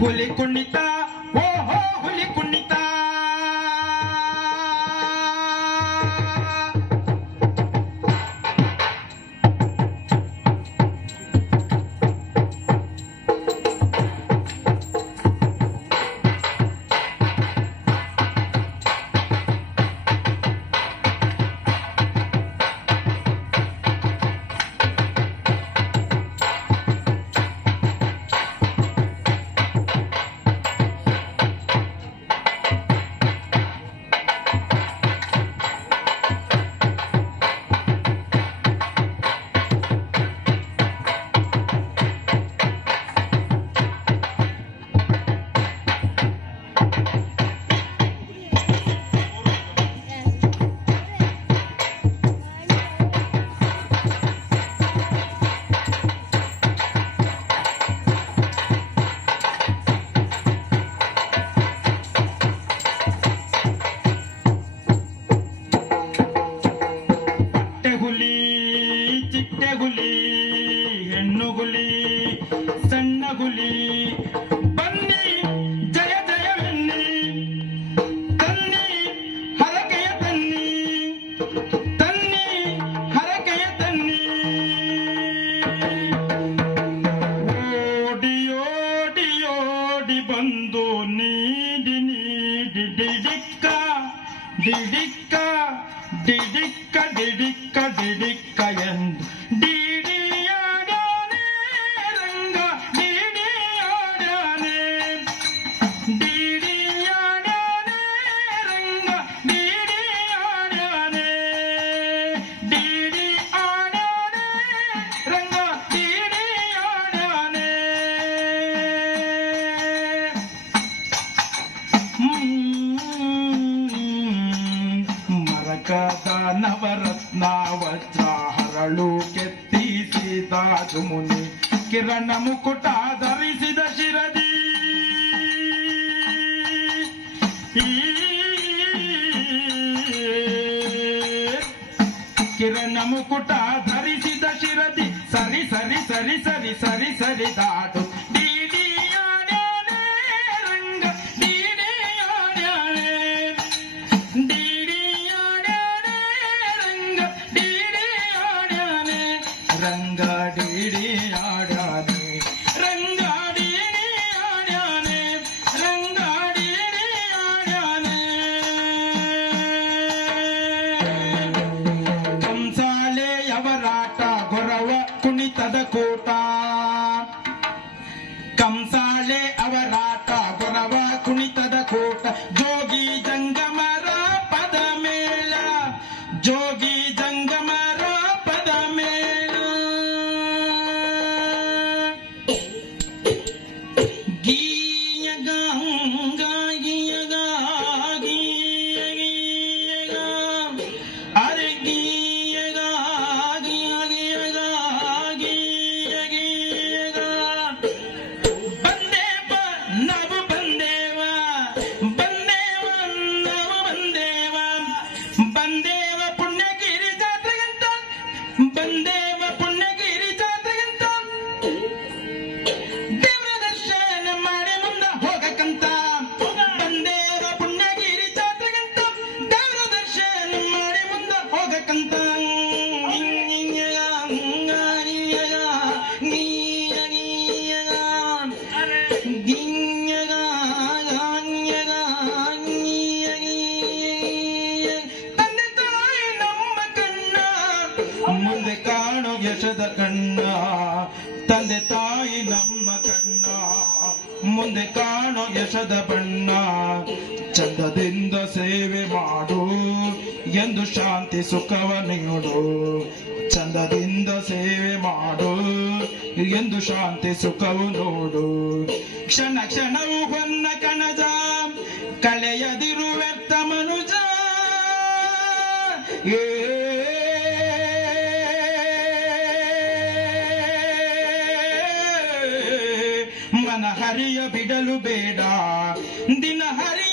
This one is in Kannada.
ಹುಲಿ ಕುಣಿತ ಓಹೋ ಹುಲಿ ಕುಣಿತ ಹುಲಿ ಹೆಣ್ಣು ಹುಲಿ ಸಣ್ಣ ಹುಲಿ ಬನ್ನಿ ಜಯ ಜಯವೆನ್ನಿ ತನ್ನಿ ಹರಕೆಯ ತನ್ನಿ ತನ್ನಿ ಹರಕೆಯ ತನ್ನಿ ಓಡಿ ಓಡಿ ಓಡಿ ಬಂದು ನೀಡಿ ನೀಡಿ ಡಿಡಿಕ್ಕ ಡಿಡಿಕ್ಕ ಡಿಡಿಕ್ಕ ಡಿಡಿಕ್ಕ ಡಿಡಿಕ್ಕ ಎಂದು ಡಿಡಿಯಾಡಾನೆ ರಂಗ ಡಿಡಿಯಾಡಾನೆ ಡಿಡಿಯಾಡಾನೆ ರಂಗ ಡಿಡಿಯಾಡಾನೆ ಡಿಡಿಯಾಡಾನೆ ರಂಗ ಡಿಡಿಯಾಡಾನೆ ಮರಕದ ನವರತ್ನ ವಜ್ರ ಹರಳು ಕೆತ್ತಿಸಿದ ಜುಮುನಿ ಕಿರಣ ಮುಕುಟ ಧರಿಸಿದ ಶಿರದಿ ಕಿರಣ ಮುಕುಟ ಧರಿಸಿದ ಶಿರದಿ ಸರಿ ಸರಿ ಸರಿ ಸರಿ ಸರಿ ಸರಿ ದಾಟು ರಂಗ ಡಿಡಿಯಾಡಾನೆ ರಂಗ ಡಿಡಿಯಾಡಾನೆ ರಂಗ ಡಿಡಿಯಾಡಾನೆ ಕಂಸಾಳೆಯವರಾಟ ಗೊರವ ಕುಣಿತದ ಕೂಟ ಕಂಸಾಳೆ ಅವರಾಟ ಗೊರವ ಕುಣಿತದ ಕೂಟ ಜೋಗಿ ಜಂಗಮರ ಪದ ಮೇಳ ಜೋಗಿ ಜಂಗಮರ ಪದ ಮೇಳ ಬಂದೇವ ಪುಣ್ಯಗಿರಿ ಜಾತ್ರೆಗಂತ ದೇವರ ದರ್ಶನ ಮಾಡಿ ಮುಂದ ಹೋಗಕ್ಕಂತ ಬಂದೇವ ಪುಣ್ಯಗಿರಿ ಜಾತ್ರೆಗಂತ ದೇವರ ದರ್ಶನ ಮಾಡಿ ಮುಂದ ಹೋಗಕ್ಕಂತ ತಂದೆ ತಾಯಿ ನಮ್ಮ ಕಣ್ಣ ಮುಂದೆ ಕಾಣೋ ಯಶದ ಕಣ್ಣ ತಂದೆ ತಾಯಿ ನಮ್ಮ ಕಣ್ಣ ಮುಂದೆ ಕಾಣೋ ಯಶದ ಬಣ್ಣ ಚಂದದಿಂದ ಸೇವೆ ಮಾಡು ಎಂದು ಶಾಂತಿ ಸುಖವ ನೀಡು ಚಂದದಿಂದ ಸೇವೆ ಮಾಡು ಎಂದು ಶಾಂತಿ ಸುಖವು ನೋಡು ಕ್ಷಣ ಕ್ಷಣವು ಹೊನ್ನ ಕಣಜ ಕಳೆಯದಿರು ವ್ಯರ್ಥ ಮನುಜ ಮನ ಹರಿಯ ಬಿಡಲು ಬೇಡ ದಿನ ಹರಿಯ